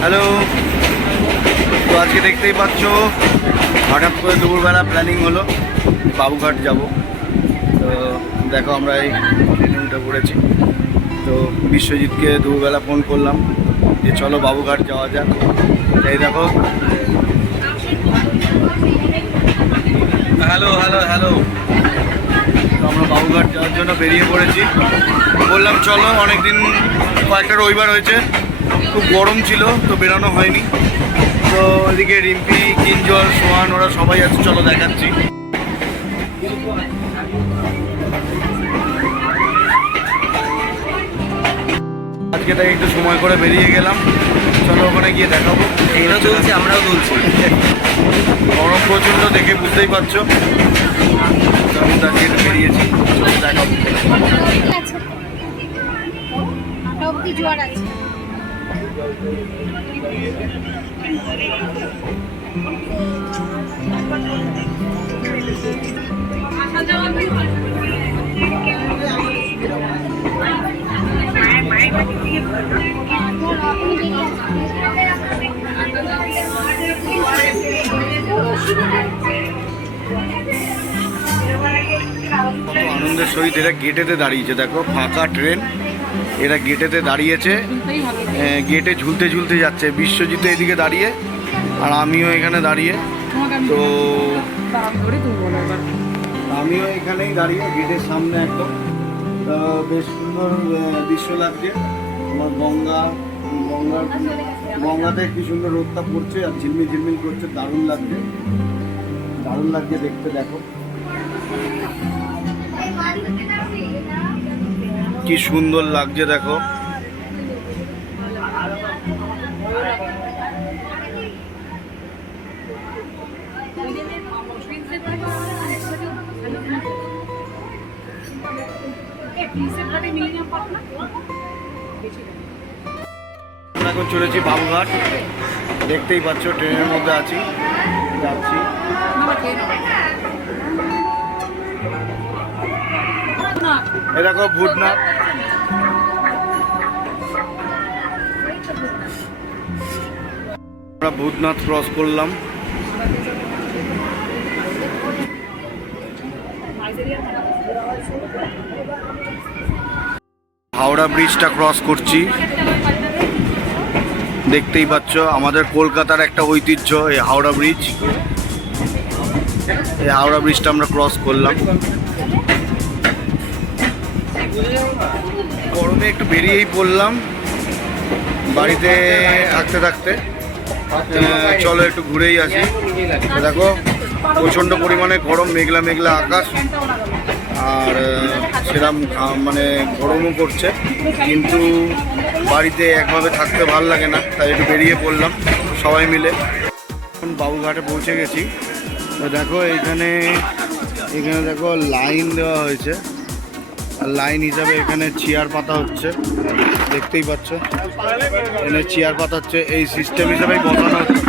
Hello. তো আজকে দেখতেই পাচ্ছ হঠাৎ করে দুপুরবেলা প্ল্যানিং হলো বাবুঘাট যাব। তো দেখো আমরা এই ট্রেনিংটা করেছি। তো বিশ্বজিৎকে দুপুরবেলা ফোন করলাম যে চলো বাবুঘাট যাওয়া যাক। এই দেখো, হ্যালো হ্যালো হ্যালো। তো আমরা বাবুঘাট যাওয়ার জন্য বেরিয়ে পড়েছি। বললাম চলো, অনেকদিন কয়েকটা রবিবার হয়েছে, খুব গরম ছিল তো বেরোনো হয়নি। তো ওইদিকে রিম্পি, কিঞ্জল, সোহান ওরা সবাই আছে, চলো দেখাচ্ছি। আজকে তাই একটু সময় করে বেরিয়ে গেলাম, চলো ওখানে গিয়ে দেখাবো। এরাও তুলছে, আমরাও তুলছি। গরম প্রচণ্ড, দেখে বুঝতেই পারছো। আমি তাকে একটু বেরিয়েছি, চলো দেখাবো। জোয়ার আছে। আনন্দের সহিত এরা গেটেতে দাঁড়িয়েছে, দেখো ফাঁকা ট্রেন, এরা গেটেতে দাঁড়িয়েছে, গেটে ঝুলতে ঝুলতে যাচ্ছে। বিশ্বজিৎ এদিকে দাঁড়িয়ে আর আমিও এখানে দাঁড়িয়ে। তো আমিও এখানেই দাঁড়িয়ে গেটের সামনে একদম। বেশ সুন্দর দৃশ্য লাগছে। আমার গঙ্গাতে কি সুন্দর রোদটা পড়ছে আর ঝিলমিল ঝিলমিল করছে, দারুণ লাগছে দেখতে। দেখো কি সুন্দর লাগছে, দেখো। আমরা এখন চলেছি বাবুঘাট, দেখতেই পাচ্ছ ট্রেনের মধ্যে আছি, যাচ্ছি। এ দেখো ভূতনাথ। আমরা ভূতনাথ ক্রস করলাম। হাওড়া ব্রিজটা ক্রস করছি, দেখতেই পাচ্ছ। আমাদের কলকাতার একটা ঐতিহ্য এই হাওড়া ব্রিজ। এই হাওড়া ব্রিজটা আমরা ক্রস করলাম। গরমে একটু বেরিয়েই পড়লাম বাড়িতে থাকতে থাকতে। চলো একটু ঘুরেই আসি। দেখো প্রচণ্ড পরিমাণে গরম, মেঘলা মেঘলা আকাশ, আর সেরকম মানে গরমও করছে, কিন্তু বাড়িতে একভাবে থাকতে ভাল লাগে না, তাই একটু বেরিয়ে পড়লাম সবাই মিলে। এখন বাবুঘাটে পৌঁছে গেছি। দেখো এইখানে দেখো লাইন দেওয়া হয়েছে, আর লাইন হিসাবে এখানে চেয়ার পাতা হচ্ছে, দেখতেই পাচ্ছ। এখানে চেয়ার পাতা হচ্ছে, এই সিস্টেম হিসাবেই বসানো হচ্ছে।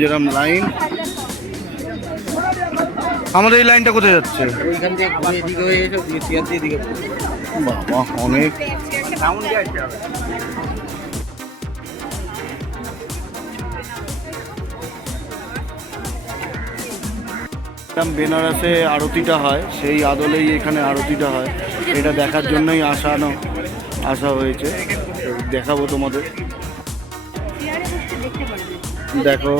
যেরম লাইন। আমাদের এই লাইনটা কোথায় যাচ্ছে? বাবা অনেক। বেনারসে আরতিটা হয়, সেই আদলেই এখানে আরতিটা হয়, এটা দেখার জন্যই আসা হয়েছে। দেখাবো তোমাদের। দেখো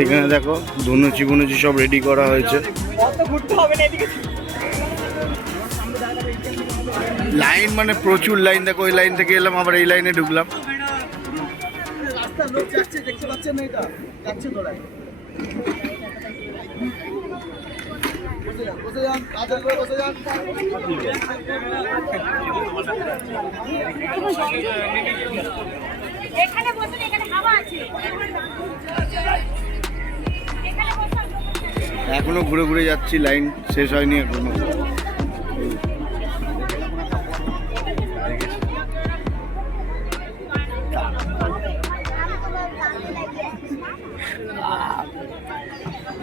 এখানে দেখো ধুনুচি বুনুচি সব রেডি করা হয়েছে। লাইন মানে প্রচুর লাইন, দেখো ওই লাইন থেকে এলাম, আবার এই লাইনে ঢুকলাম। এখনো ঘুরে ঘুরে যাচ্ছি, লাইন শেষ হয়নি এখনো।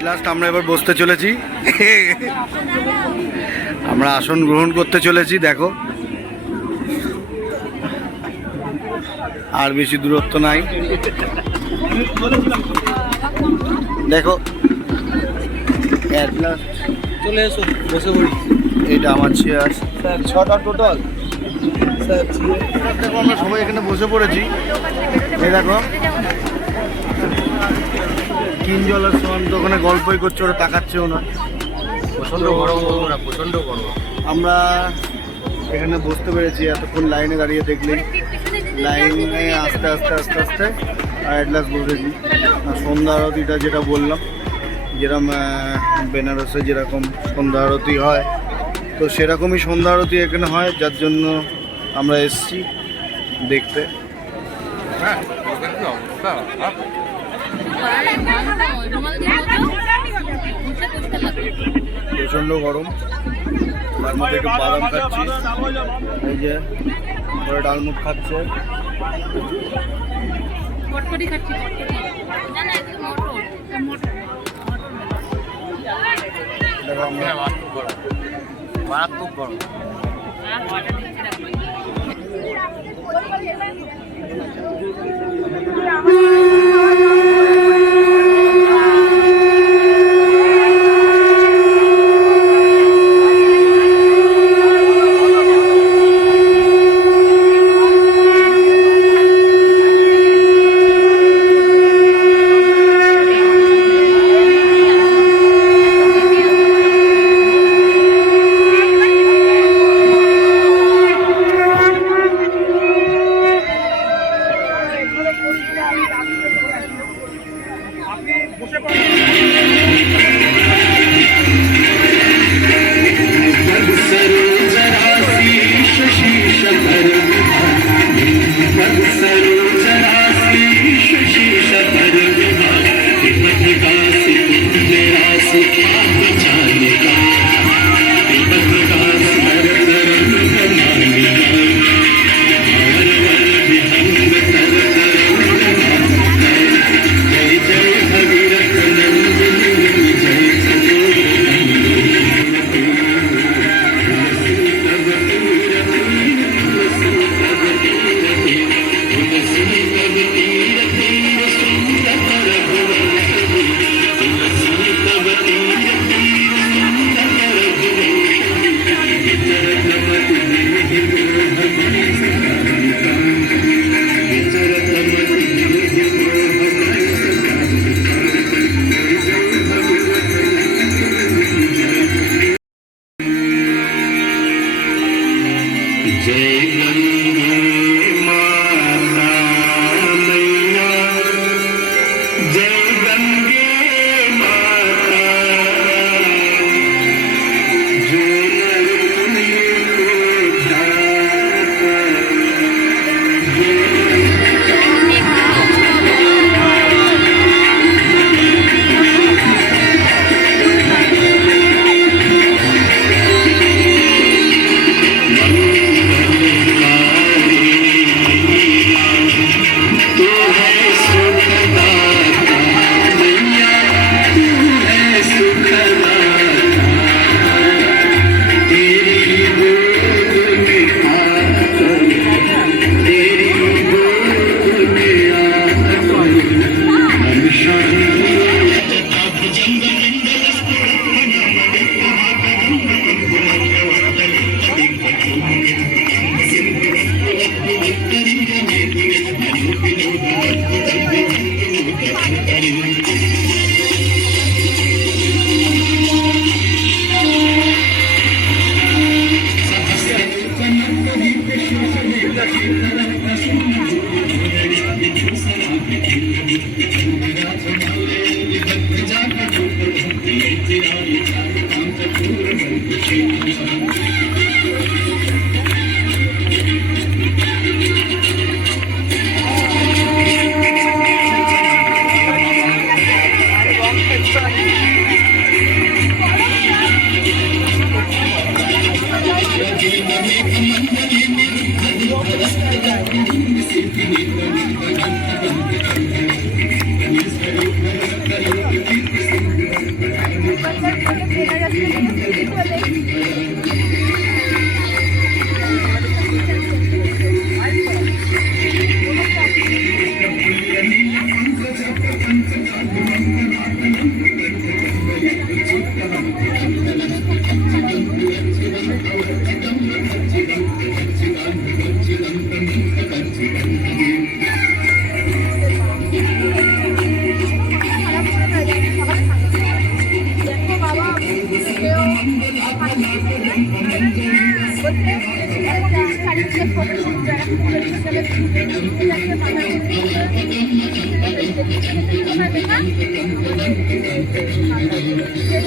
লাস্ট আমরা এবার বসতে চলেছি। আমরা আসন গ্রহণ করতে চলেছি। দেখো আর বেশি দূরত্ব নাই। দেখো চলে এসো, বসে পড়ি। এইটা আমার চেয়ার। স্যার 6টা টোটাল। স্যার দেখো আমরা সবাই এখানে বসে পড়েছি। এই দেখো কিনজলের সমান তো ওখানে গল্পই করছে, ওরা তাকাচ্ছেও না। প্রচন্ড গরম বন্ধুরা, প্রচন্ড গরম। আমরা এখানে বসতে পেরেছি এতক্ষণ লাইনে দাঁড়িয়ে দেখলেই। লাইনে আস্তে আস্তে আস্তে আস্তে আর অ্যাট লাস্ট বসেছি। আর সন্ধ্যা আরতিটা যেটা বললাম, যেরকম বেনারসে যেরকম সন্ধ্যা আরতি হয়, তো সেরকমই সন্ধ্যা আরতি এখানে হয়, যার জন্য আমরা এসেছি দেখতে। প্রচণ্ড গরম, তার মধ্যে একটু বাদাম খাচ্ছি। এই যে ওরা ডালমুট খাচ্ছে। কটকটি খাচ্ছি, কটকটি। না না, এটা মটর। মটর। দেখো আমরা মারাত্মক গরম।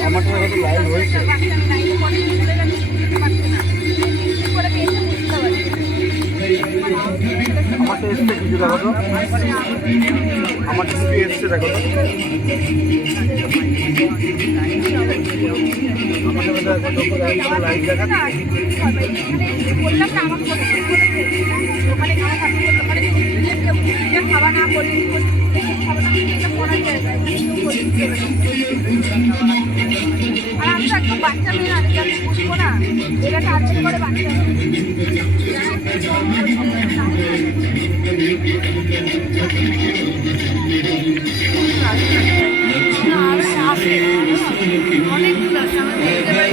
আমার তো লাইভ হয়েছে। আমার তো এসছে কিছু, দেখো তো আমার কিছু এসছে, দেখো তো লাইভ খাওয়া না করলে আর আমি তো একদম বাচ্চা মেয়ে, আমি বুঝবো না এটা টার্গেট করে বাচ্চা অনেকগুলো আছে আমার দেখতে পাই।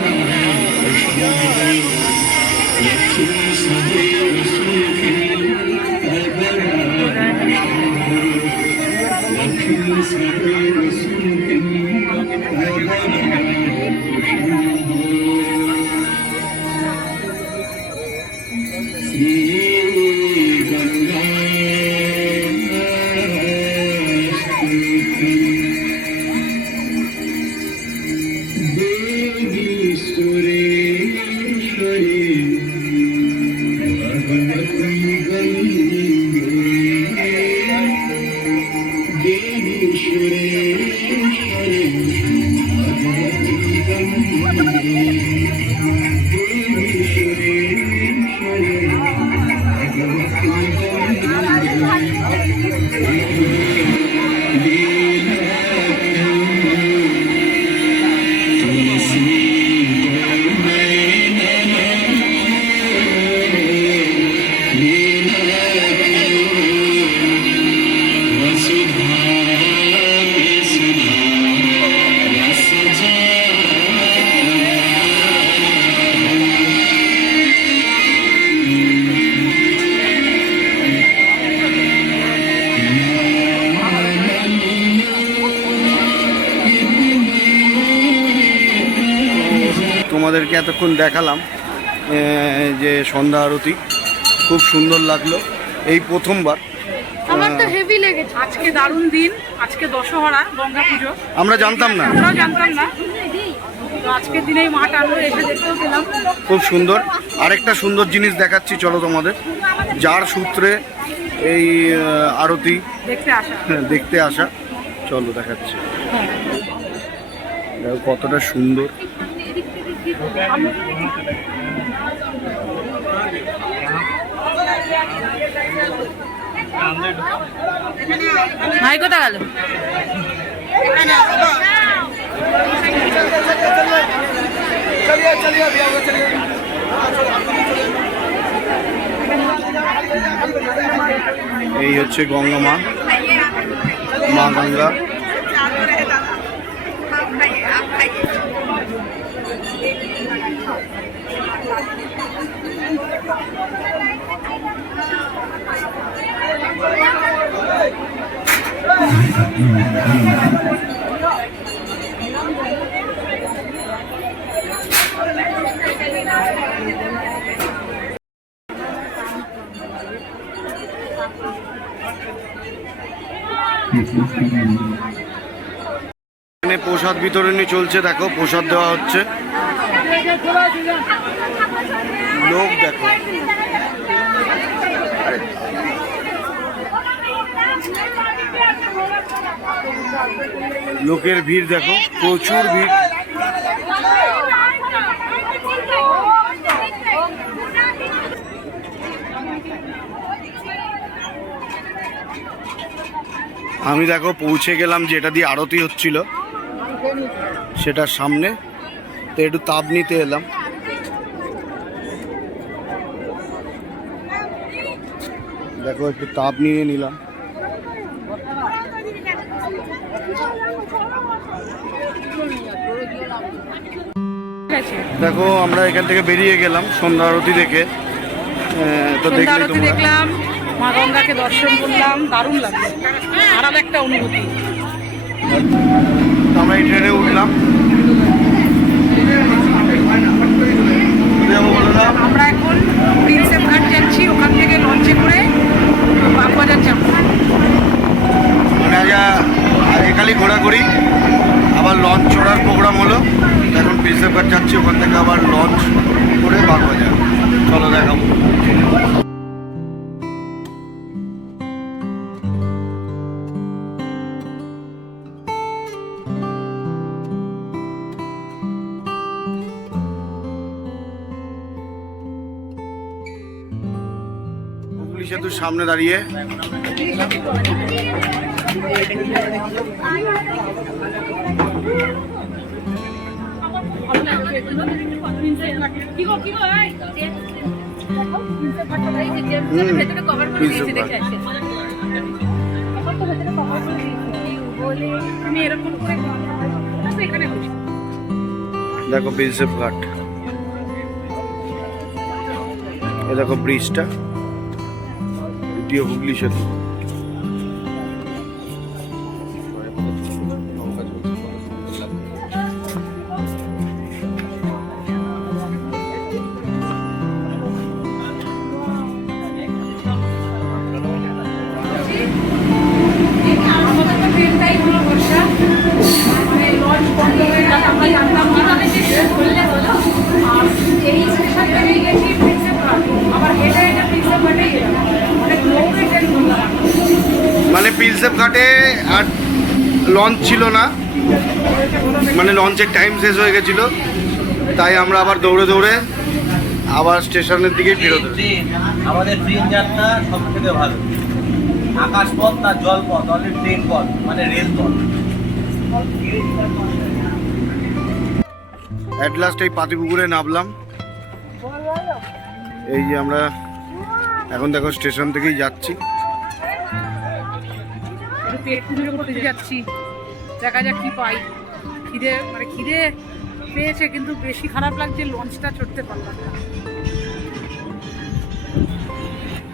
তোমাদেরকে এতক্ষণ দেখালাম যে সন্ধ্যা আরতি, খুব সুন্দর লাগলো। এই প্রথমবার আমার তো হেভি লেগেছে। আজকে দারুণ দিন, আজকে দশহরা, গঙ্গা পুজো। আমরা জানতাম না, আমরাও জানতাম না, তো আজকের দিনেই মা টানলো, এসে দেখতেও পেলাম। খুব সুন্দর। আরেকটা সুন্দর জিনিস দেখাচ্ছি, চলো তোমাদের, যার সূত্রে এই আরতি দেখতে আসা, চলো দেখাচ্ছি। দেখো কতটা সুন্দর। ভাই কোথা গেল? এই হচ্ছে গঙ্গা মা, মা গঙ্গা। এখানে প্রসাদ বিতরণী চলছে, দেখো প্রসাদ দেওয়া হচ্ছে, লোক দেখো। লোকের ভিড় দেখো, প্রচুর ভিড়। আমি দেখো পৌঁছে গেলাম যেটা দিয়ে আরতি হচ্ছিল সেটার সামনে, তো একটু তাপ নিতে এলাম। দেখো একটু তাপ নিয়ে নিলাম। হয়েছে। দেখো আমরা এখান থেকে বেরিয়ে গেলাম সন্ধ্যা আরতি দেখে। তো সন্ধ্যা দেখলেই আরতি তোমরা। দেখলাম, মা গঙ্গাকে দর্শন করলাম, দারুণ লাগলো, আলাদা একটা অনুভূতি। তো আমরা এই ট্রেনে উঠলাম। আমরা এখন প্রিন্সেপ ঘাট যাচ্ছি, ওখান থেকে লঞ্চে করে বাগবাজার যাবো। মানে আজ খালি ঘোরাঘুরি, আবার লঞ্চ চড়ার প্রোগ্রাম হলো। এখন প্রিন্সেপ ঘাট যাচ্ছি, ওখান থেকে আবার লঞ্চ করে বাগবাজার। চলো দেখাবো। হুগলি সেতুর সামনে দাঁড়িয়ে দেখো প্রিন্সেপ ঘাট, এ দেখো ব্রিজটা, দ্বিতীয় হুগলি সেতু। মানে প্রিন্সেপ ঘাটে আর লঞ্চ ছিল না, মানে লঞ্চের টাইম শেষ হয়ে গেছিলো, তাই আমরা আবার দৌড়ে দৌড়ে আবার স্টেশনের দিকে ফেরত এলাম। ট্রেন, আমাদের ট্রেন যাত্রা সব থেকে ভালো। আকাশপথ না জলপথ, অনেক ট্রেন পথ মানে রেল পথ। অ্যাট লাস্ট এই পাতিপুকুরে নামলাম। এই যে আমরা এখন দেখো স্টেশন থেকেই যাচ্ছি। পেট পুজো করতে যাচ্ছি, দেখা যাক কি পাই। খিদে পেয়েছে, কিন্তু বেশি খারাপ লাগছে লঞ্চটা চড়তে পারলাম না।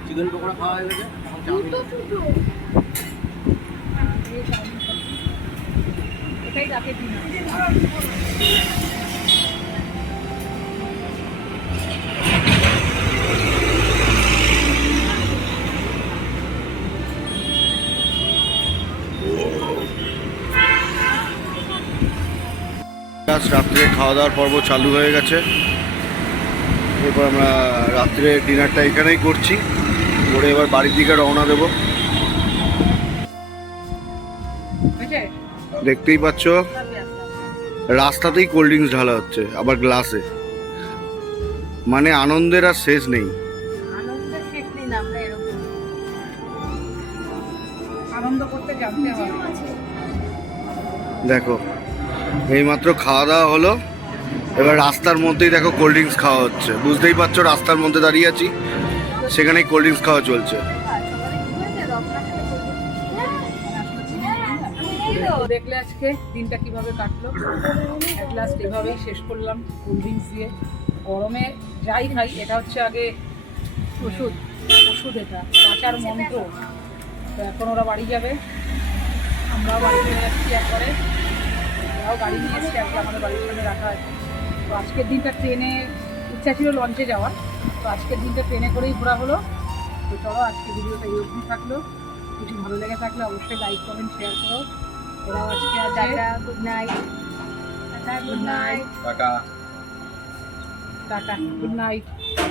চিকেন পকোড়া খাওয়া হয়ে গেছে। এটাই রাতে ডিনার। রাত্রে খাওয়া দাওয়ার পর্ব চালু হয়ে গেছে। এরপর আমরা রাত্রে ডিনারটা এখানেই করছি, করে এবার বাড়ির দিকে রওনা দেব। দেখতেই পাচ্ছ রাস্তাতেই কোল্ড ড্রিঙ্কস ঢালা হচ্ছে, আবার গ্লাসে। মানে আনন্দের আর শেষ নেই। আনন্দ করতে জানতে হবে। দেখো এইমাত্র খাওয়া দাওয়া হলো, এবার রাস্তার মধ্যেই দেখো কোল্ড ড্রিঙ্কস খাওয়া হচ্ছে। বুঝতেই পারছো রাস্তার মধ্যে দাঁড়িয়ে আছি, সেখানেই কোল্ড ড্রিঙ্কস খাওয়া চলছে। দেখলে আজকে দিনটা কিভাবে কাটলো। এক লাস্ট এভাবেই শেষ করলাম কোল্ড ড্রিঙ্কস দিয়ে। গরমে যাই খাই, এটা হচ্ছে আগে ওষুধ, এটা বাঁচার মন্ত্র। তো এখন ওরা বাড়ি যাবে, আমরাও বাড়ি চলে যাচ্ছি একবারে। ওরাও গাড়ি নিয়ে এসছে, একবার আমাদের বাড়ির সামনে রাখা আছে। তো আজকের দিনটা ট্রেনে, ইচ্ছা ছিল লঞ্চে যাওয়ার, তো আজকের দিনটা ট্রেনে করেই ঘোরা হলো। তো চলো আজকে ভিডিওটা এই অবধি থাকলো। কিছু ভালো লেগে থাকলে অবশ্যই লাইক কমেন্ট শেয়ার করো। ওরাও আজকে আছে। Good night, good night, tata. Tata, good night.